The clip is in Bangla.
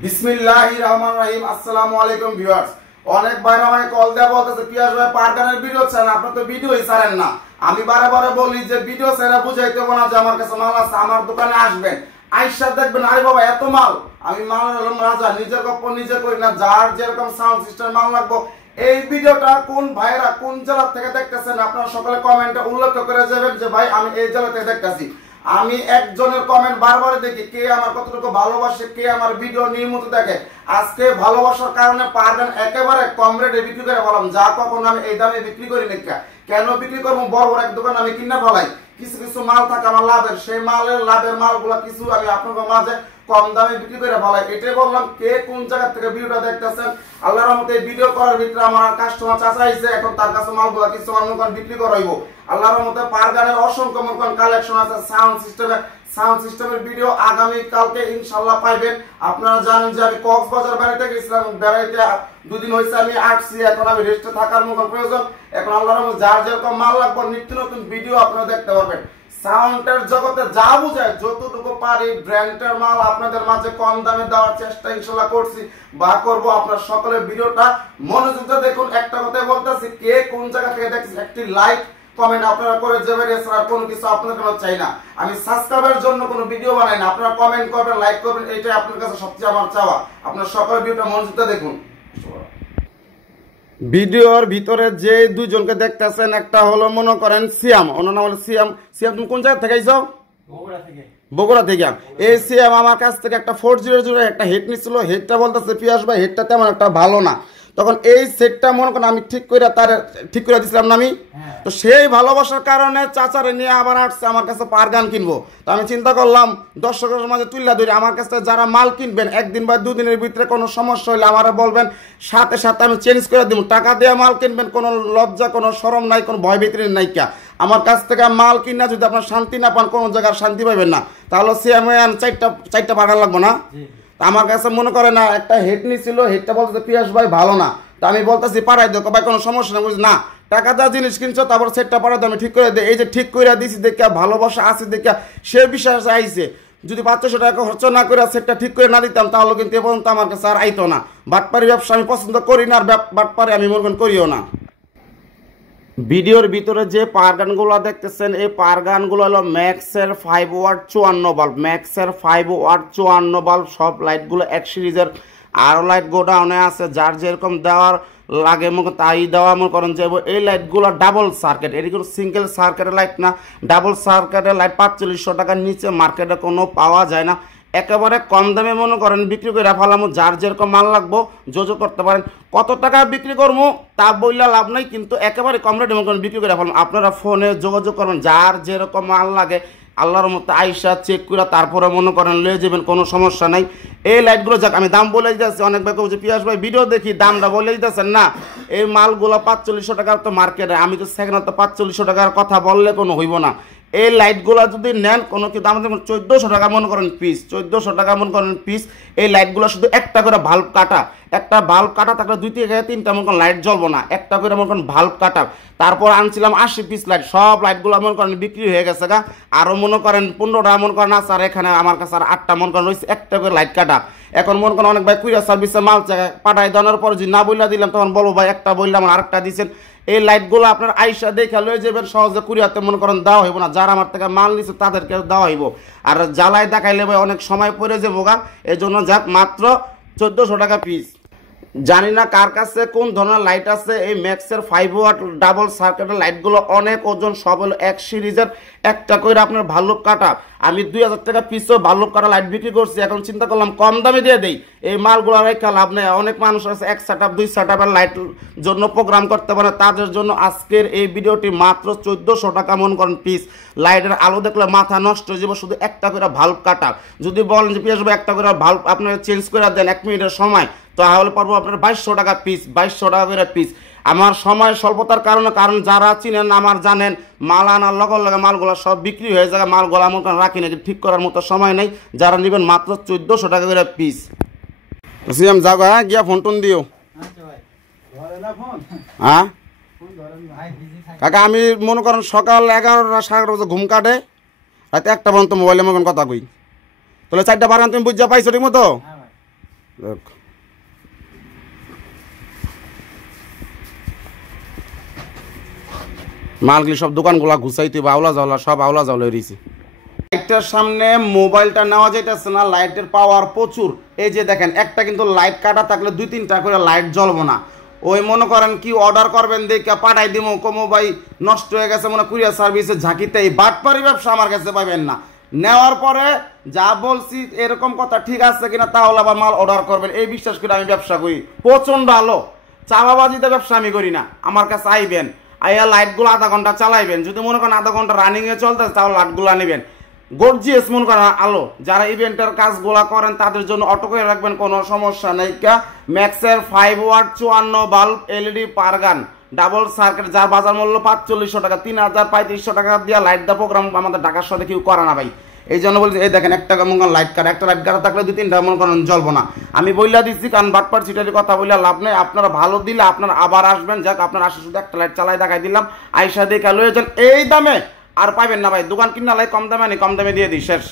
বিসমিল্লাহির রহমানির রহিম। আসসালামু আলাইকুম ভিউয়ার্স। অনেক ভাইরা আমাকে কল দেয়া বলতেছে পিয়াস ভাই পারগানের ভিডিও চান, আপনি তো ভিডিওই ছাড়েন না। আমি বারে বারে বলি যে ভিডিও ছাড়া বুঝাইতে হবে না যে আমার কাছে মাল আছে, আমার দোকানে আসবেন, আইসা দেখবেন আরে বাবা এত মাল। আমি মাল হলাম রাজা, নিজের গপ্প নিজে করি না, যার যেরকম সাউন্ড সিস্টেম মাল লাগবো। এই ভিডিওটা কোন ভাইরা কোন জেলা থেকে দেখতেছেন আপনারা সকলে কমেন্টে উল্লেখ করে যাবেন যে ভাই আমি এই জেলা থেকে দেখতেছি। আমি একজনের কমেন্ট বারবার দেখি, কে আমার কতটুকু ভালোবাসে, কে আমার ভিডিও নিয়মিত দেখে। আজকে ভালোবাসার কারণে পারবেন একেবারে কম রেটে বিক্রি করে বললাম, যা কখনো আমি এই দামে বিক্রি করি না। কেন বিক্রি করবো? বড় বড় এক দোকান আমি কিনে ফেলাই, কিছু কিছু মাল থাকে আমার লাভের, সেই লাভের মালগুলা কিছু আমি আপনাদের মাঝে কম দামে বিক্রি করে ফেলাই। এটাই বললাম, কে কোন জায়গা থেকে ভিডিওটা দেখতেছেন। আল্লাহর রহমতে ভিডিও করার ভিতরে আমার কাস্টমার চাচা আইছে, এখন তার কাছে মালগুলা কিছু আমার বিক্রি করাইব। আল্লাহর রহমতে পারগানের অসংখ্য কালেকশন আছে, সাউন্ড সিস্টেমের ভিডিও আগামী কালকে ইনশাআল্লাহ পাইবেন। আপনারা জানেন যে আমি কক্সবাজার বেড়াইতে গেছিলাম, বেড়াইতে দুদিন হয়েছে আমি আসছি, এখন আমি রেস্টে থাকার মতো প্রয়োজন। এখন আল্লাহর রহমতে যার যেরকম মাল লাগবে নিত্য নতুন ভিডিও আপনারা দেখতে পারবেন। সাউন্ডের জগতে যা বুঝায় যতটুকু পারি ব্র্যান্ডের মাল আপনাদের মাঝে কম দামে দেওয়ার চেষ্টা ইনশাআল্লাহ করছি বা করব। আপনারা সকলে ভিডিওটা মনোযোগ দিয়ে দেখুন। একটা কথাই বলতেছি, কে কোন জায়গা থেকে দেখছেন একটি লাইক কমেন্ট আপনারা করে যাবেন, এছাড়া কোনো কিছু আপনাদের কাছে চাই না। আমি সাবস্ক্রাইবের জন্য কোনো ভিডিও বানাই না, আপনারা কমেন্ট করবেন, লাইক করবেন, এটাই আপনার কাছে সবচেয়ে আমার চাওয়া। আপনারা সকলে ভিডিওটা মনোযোগ দিয়ে দেখুন। ভিডিওর ভিতরে যে দুইজনকে দেখতেছেন, একটা হলো মনে করেন সিয়াম, ওনার নাম হলো সিয়াম। সিয়াম তুমি কোন জায়গা থেকে আইছো? বগুড়া থেকে। এই সিয়াম আমার কাছ থেকে একটা 400 একটা হেড নিছিল। হেডটা বলতেছে পিয়াস ভাই হেডটা তেমন একটা ভালো না। তখন এই সেটটা মনে করেন আমি ঠিক করে দিছিলাম না আমি। তো সেই ভালোবাসার কারণে চাচারে নিয়ে আবার আসছে আমার কাছে পারগান কিনবো। তো আমি চিন্তা করলাম দর্শকের মাঝে তুললা ধরি, আমার কাছে যারা মাল কিনবেন একদিন বা দুদিনের ভিতরে কোনো সমস্যা হলে আমার বলবেন, সাথে সাথে আমি চেঞ্জ করে দিব। টাকা দিয়ে মাল কিনবেন, কোনো লজ্জা কোনো শরম নাই, কোনো ভয় ভীতি নাই। আমার কাছ থেকে মাল কিনা যদি আপনার শান্তি না পান, কোনো জায়গার শান্তি পাবেন না। তাহলে সে আমি চারটা পারগান লাগবো না। আমার কাছে মনে করে না একটা হেড নিছিল, হেডটা বলতে পিয়াস ভাই ভালো না। তা আমি বলতেছি পাড়াই দেখো ভাই, কোনো সমস্যা নেই। না টাকা দেওয়া জিনিস কিনছো, তারপর সেটটা পাড়াই আমি ঠিক করে দিই। এই যে ঠিক করে দিয়েছি দেখা ভালোবাসা আছে দেখা সে বিশ্বাস আইছে। যদি 500 টাকা খরচ না করে সেটটা ঠিক করে না দিতাম তাহলে কিন্তু এ পর্যন্ত আমার কাছে আর আইতো না। বাটপারি ব্যবসা আমি পছন্দ করি না, আর বাটপারি আমি মনে করিও না। ভিডিওর ভিতরে যে পারগানগুলো দেখতেছেন, এই পারগানগুলো হলো ম্যাক্সের 5 ওয়াট 54 বাল্ব, ম্যাক্সের 5 ওয়াট 54 বাল্ব। সব লাইটগুলো এক সিরিজের, আরও লাইট গোডাউনে আছে, যার যেরকম দেওয়ার লাগে তাই দেওয়া মনে করেন যে। এই লাইটগুলো ডাবল সার্কিট, এগুলো সিঙ্গেল সার্কিটের লাইট না, ডাবল সার্কিটের লাইট 4500 টাকার নিচে মার্কেটে কোনো পাওয়া যায় না। একেবারে কম দামে মনে করেন বিক্রি করে ফেলামো, যার যেরকম মাল লাগবো যোগাযোগ করতে পারেন। কত টাকা বিক্রি করবো তা বললে লাভ নাই, কিন্তু একেবারে কম রেটে মনে করেন বিক্রি করে ফেলাম। আপনারা ফোনে যোগাযোগ করবেন, যার যেরকম মাল লাগে আল্লাহর মতো আইসা চেক করে তারপরে মনে করেন লয়ে যাবেন, কোনো সমস্যা নাই। এই লাইটগুলো যাক আমি দাম বলে দিতেছি। অনেক ভাই যে পিয়াস ভাই ভিডিও দেখি দামটা বলে দিতেছেন না। এই মালগুলো 4500 টাকার তো মার্কেটে, আমি তো সেকেন্ড তো 4500 টাকার কথা বললে কোনো হইব না। এই লাইটগুলো যদি নেন কোনো কিন্তু আমাদের 1400 টাকা মনে করেন পিস, 1400 টাকা মনে করেন পিস। এই লাইটগুলো শুধু একটা করে ভাল্ব কাটা, একটা বাল্ব কাটা থাকলে 2 থেকে 3টা মনে করেন লাইট জ্বলবো না, একটা করে মনে করেন ভাল্ব কাটা। তারপর আনছিলাম 80 পিস লাইট, সব লাইটগুলো মনে করেন বিক্রি হয়ে গেছে গা। আরও মনে করেন 15টা মনে করেন আছে, আর এখানে আমার কাছে আর 8টা মনে করেন রয়েছে একটা করে লাইট কাটা। এখন মনে করেন অনেক ভাই কুরিয়ার সার্ভিসে মাল পাঠাই দেওয়ার পর যদি না বইলা দিলাম তখন বলবো ভাই একটা বললাম আরেকটা দিচ্ছেন। এই লাইটগুলো আপনার আইসা দেখে লয়ে যাবেন, সহজে কুরিয়াতে মনে করেন দেওয়া হইব না। যারা আমার থেকে মাল নিচ্ছে তাদেরকে দেওয়া হইব, আর জ্বালায় দেখাইলে ভাই অনেক সময় পড়ে যাবো গা। এই জন্য যাক মাত্র 1400 টাকা পিস। জানি না কার কাছে কোন ধরনের লাইট আছে। এই ম্যাক্সের 5 ওয়াট ডাবল সার্কিটের লাইটগুলো অনেক ওজন, সব হলো এক সিরিজের, একটা করে আপনার ভাল্ব কাটা। আমি 2000 টাকা পিসও ভাল্ব কাটা লাইট বিক্রি করছি। এখন চিন্তা করলাম কম দামে দিয়ে দেই, এই মালগুলো রেখা লাভ নেই। অনেক মানুষ আছে 1 সেটআপ 2 সেটআপের লাইট জন্য প্রোগ্রাম করতে পারে, তাদের জন্য আজকের এই ভিডিওটি মাত্র 1400 টাকা মনে করেন পিস। লাইটের আলো দেখলে মাথা নষ্ট হয়ে যাবে, শুধু একটা করে ভাল্ব কাটা। যদি বলেন যে পিয়াস ভাই একটা করে ভাল্ব আপনারা চেঞ্জ করে দেন 1 মিনিটের সময়, তাহলে পারবো আপনার 2200 টাকা পিস, 2200 টাকা করে পিস। আমার সময় স্বল্পতার কারণে, কারণ যারা চিনেন আমার জানেন মাল আনার লগে মালগুলো সব বিক্রি হয়ে যায়, মালগুলো আমার রাখি না, ঠিক করার মতো সময় নেই। যারা নেবেন মাত্র 1400 টাকা করে পিস। সিএম যাও হ্যাঁ, গিয়া ফোন টোন দিও। হ্যাঁ কাকা, আমি মনে করেন সকাল 11টা 11:30 ঘুম কাটে, রাতে 1টা পর্যন্ত মোবাইলে মনে কথা কই। তাহলে 4টা বারান তুমি বুঝা পাইছো ঠিক মতো? দেখ মালগুলি সব দোকানগুলা ঘুষাইতে আওলা জাওলা সব আওলা জাওলা রয়েছে। লাইটের সামনে মোবাইলটা নেওয়া যাইতেছে না, লাইটের পাওয়ার প্রচুর। এই যে দেখেন একটা কিন্তু লাইট কাটা থাকলে 2-3টা করে লাইট জ্বলবো না। ওই মনে করেন কি অর্ডার করবেন দেখে পাঠাই দিব, কমো ভাই নষ্ট হয়ে গেছে মনে কুরিয়ার সার্ভিসে ঝাঁকিতে, এই বাটপারি ব্যবসা আমার কাছে পাবেন না। নেওয়ার পরে যা বলছি এরকম কথা ঠিক আছে কিনা তাহলে আবার মাল অর্ডার করবেন, এই বিশ্বাস করে আমি ব্যবসা করি। প্রচণ্ড আলো চাপাবাজিতে ব্যবসা আমি করি না। আমার কাছে আইবেন, আইয়া লাইটগুলো আধা ঘন্টা চালাইবেন, যদি মনে করেন আধা ঘন্টা রানিংয়ে চলতেছে তাহলে লাইটগুলো নেবেন। গর্জিয়াস মনে করেন আলো, যারা ইভেন্টের কাজগুলা করেন তাদের জন্য অটো করে রাখবেন, কোনো সমস্যা নেই। ম্যাক্সের 5 ওয়াট 54 বাল্ব এলইডি পারগান ডাবল সার্কিট, যার বাজার মূল্য 4500 টাকা, 3035 টাকা দিয়ে লাইট দা প্রোগ্রাম আমাদের ঢাকার সাথে কেউ করে না ভাই। এই জন্য বলছি এই দেখেন একটা মনে করেন লাইট কাটা, একটা লাইট কাটা থাকলে 2-3টা মনে করেন জ্বলবো না। আমি বইলা দিচ্ছি, কারণ বাটপার সিটারি কথা বললে লাভ নেই। আপনারা ভালো দিলে আপনারা আবার আসবেন, যাক আপনার আসে শুধু একটা লাইট চালাই দেখাই দিলাম, আইসা দেখে লয়ে যান। এই দামে আর পাইবেন না ভাই, দোকান কিনা লাই কম দামে আনি, কম দামে দিয়ে দিই শেষ।